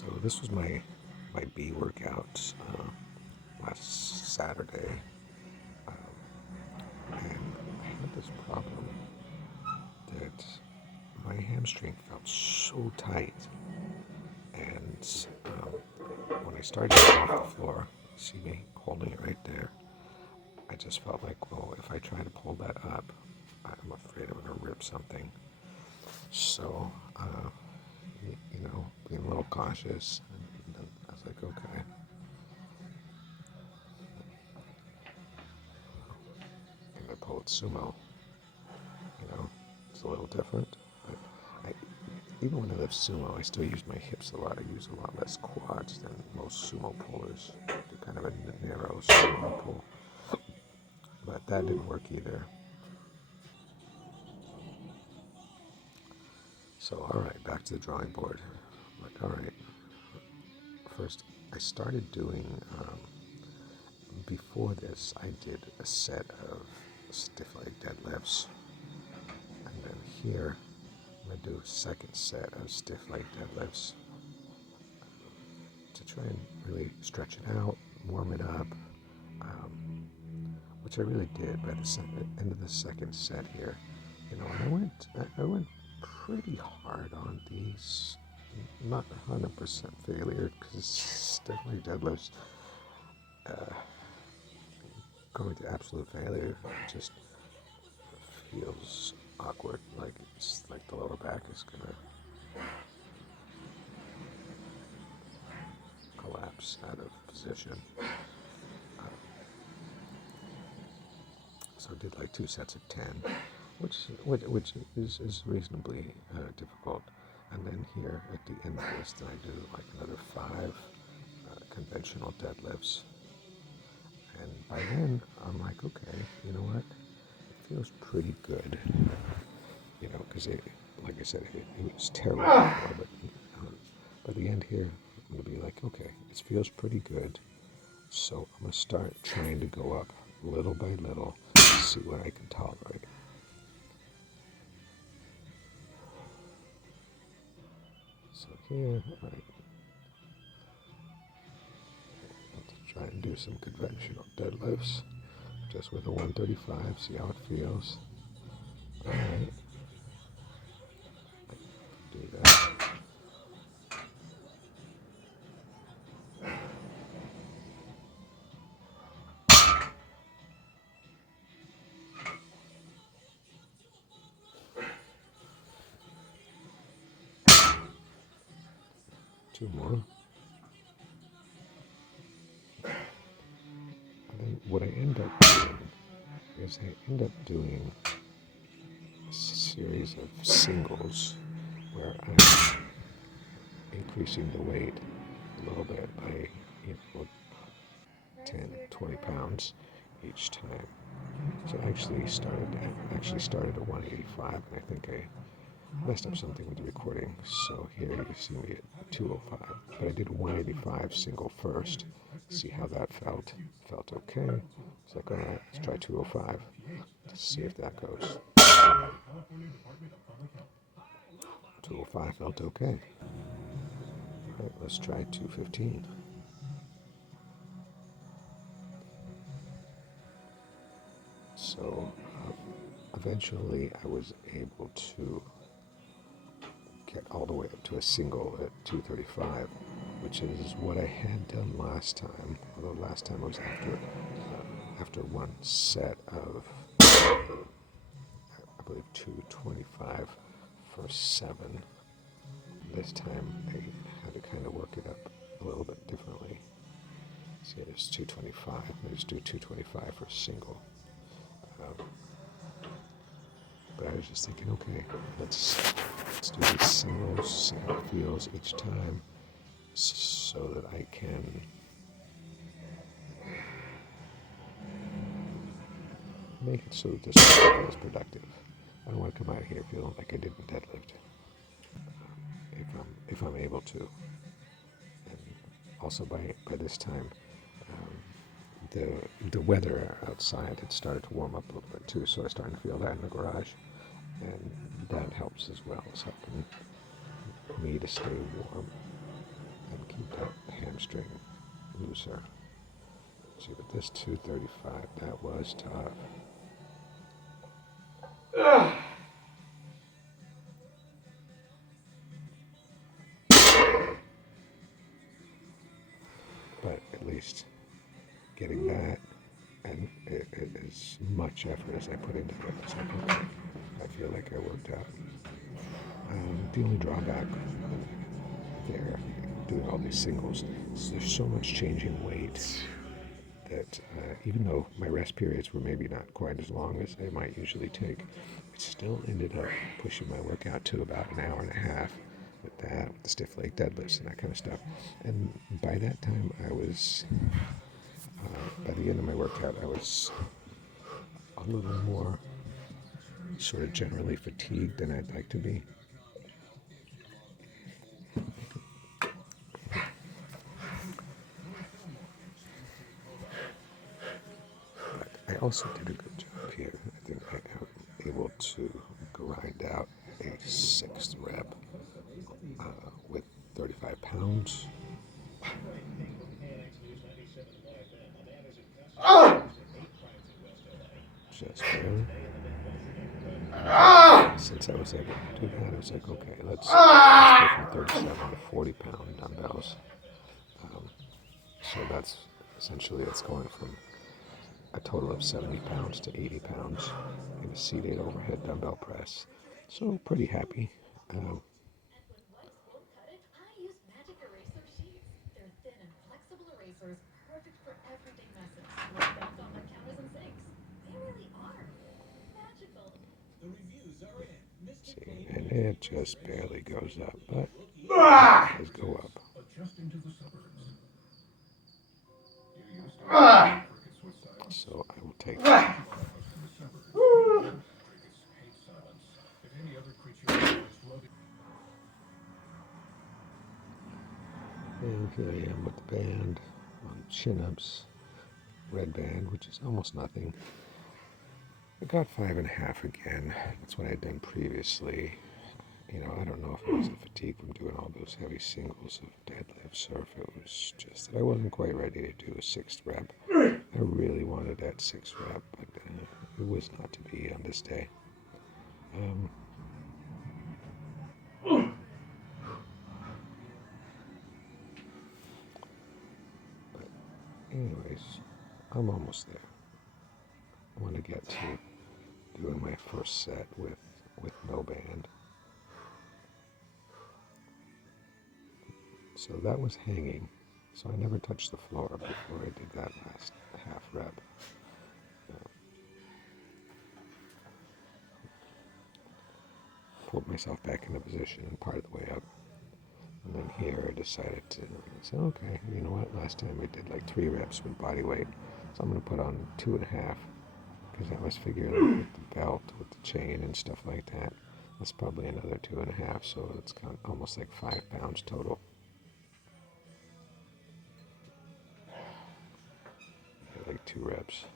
So this was my B workout last Saturday, and I had this problem that my hamstring felt so tight, and when I started getting off the floor, see me holding it right there, I just felt like, well, if I try to pull that up, I'm afraid I'm going to rip something. So, being a little cautious, and then I was like, okay. I pull it sumo, it's a little different. But even when I lift sumo, I still use my hips a lot. I use a lot less quads than most sumo pullers. They're kind of a narrow sumo pull. But that didn't work either. So, all right, back to the drawing board. Like, all right, first I started doing, before this, I did a set of stiff leg deadlifts. And then here, I'm going to do a second set of stiff leg deadlifts to try and really stretch it out, warm it up, which I really did by the end of the second set here. And I went pretty hard on these, not 100% failure, because stiff leg deadlifts, going to absolute failure just feels awkward. Like it's like the lower back is gonna collapse out of position. So I did like 2 sets of 10, which is reasonably difficult. And then here at the end of this, then I do like another 5 conventional deadlifts. And by then, I'm like, okay, you know what? It feels pretty good. Because like I said, it was terrible before, but by the end here, I'm going to be like, okay, it feels pretty good. So I'm going to start trying to go up little by little, see what I can tolerate. So here, let's try and do some conventional deadlifts, just with a 135, see how it feels. All right, do that. Two more. And then what I end up doing is I end up doing a series of singles where I'm increasing the weight a little bit by 10, 20 pounds each time. So I actually started at 185, and I think I messed up something with the recording. So here you see me at 205, but I did 185 single first. See how that felt. Felt okay. It's like, all right, let's try 205. Let's see if that goes. 205 felt okay. All right, let's try 215. So eventually I was able to get all the way up to a single at 235, which is what I had done last time. Although last time I was after one set of, I believe, 225 for 7. This time I had to kind of work it up a little bit differently. See, there's 225. Let's do 225 for single. But I was just thinking, okay, let's do these singles, see how it feels each time, so that I can make it so that this feels productive. I don't want to come out of here feeling like I didn't deadlift, if I'm able to. And also by this time, the weather outside had started to warm up a little bit too, so I was starting to feel that in the garage, and that helps as well. It's helping me to stay warm. And hamstring looser. See, but this 235, that was tough. But at least getting that, and it as much effort as I put into it, it's like, okay, I feel like I worked out. The only drawback there, doing all these singles, is there's so much changing weight that even though my rest periods were maybe not quite as long as they might usually take, it still ended up pushing my workout to about an hour and a half with that, with the stiff leg deadlifts and that kind of stuff. And by that time, I was, by the end of my workout, I was a little more sort of generally fatigued than I'd like to be. I also did a good job here. I think I'm able to grind out a sixth rep with 35 pounds. Just barely. Since I was able to do that, I was like, okay, let's go from 37 to 40-pound dumbbells. So that's essentially, it's going from a total of 70 pounds to 80 pounds in a seated overhead dumbbell press. So pretty happy. See, and it just barely goes up, but it does go up. So I will take that. And here I am with the band on chin-ups, red band, which is almost nothing. I got 5.5 again. That's what I had done previously. You know, I don't know if it was the fatigue from doing all those heavy singles of deadlifts or if it was just that I wasn't quite ready to do a sixth rep. I really wanted that sixth rep, but it was not to be on this day. But anyways, I'm almost there. I want to get to doing my first set with no band. So that was hanging. So I never touched the floor before I did that last half rep. Pulled myself back into position and part of the way up. And then here I decided to say, okay, you know what? Last time I did like 3 reps with body weight. So I'm going to put on 2.5 because I was figuring with the belt, with the chain and stuff like that, that's probably another 2.5. So it's kind of almost like 5 pounds total. Like 2 reps.